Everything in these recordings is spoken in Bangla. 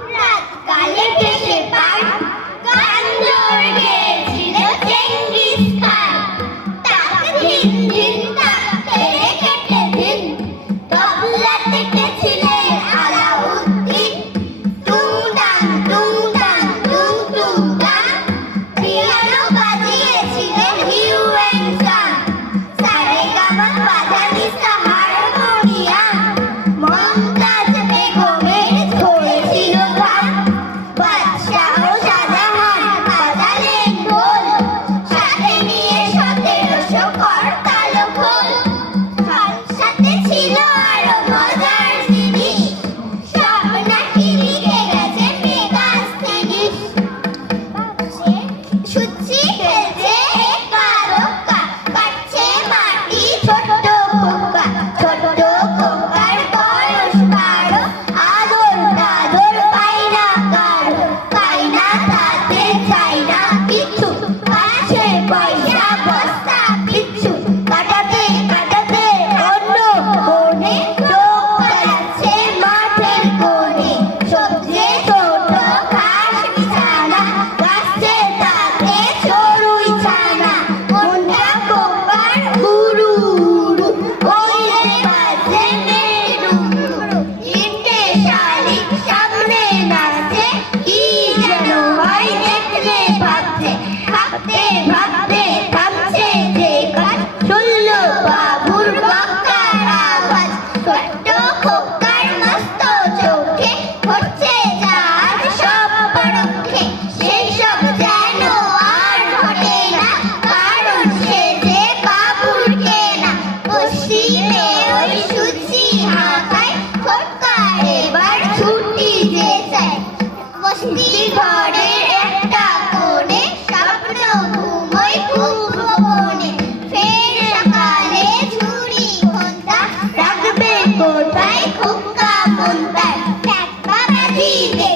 Murat Galip চাই না তাদের চাই না কিছু Vive.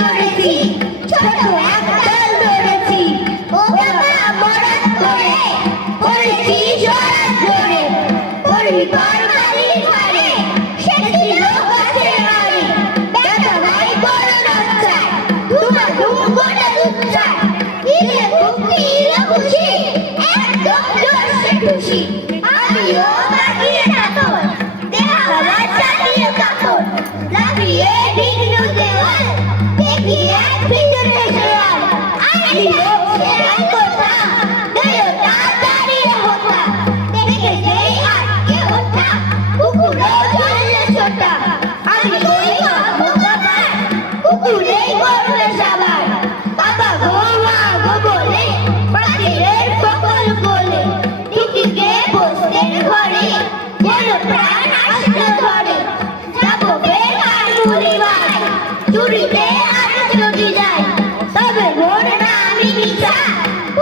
চড়েছি ছোট একদল ধরেছি ও বাবা মরাত করে পড়েছি সরাত ধরে পড়বি পরমালি ঘরে সেটি লোক আছে ঘরে দেখা ভাই বড় নচ্ছায় ধুমা ধুম গোটা দুচ্ছায় ইলে ভক্তি ইলে খুশি একদম লোক সে খুশি। finger it.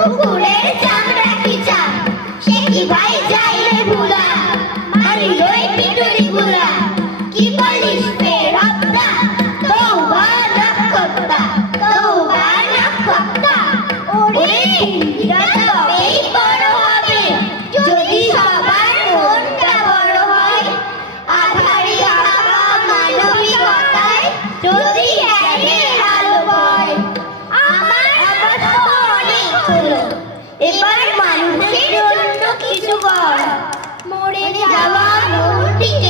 কুকুরের চামড়া কি চাপ সে কি ভাই যায় এবার মানুষের জন্য কিছু কর। মরে যাওয়া মৌটিকে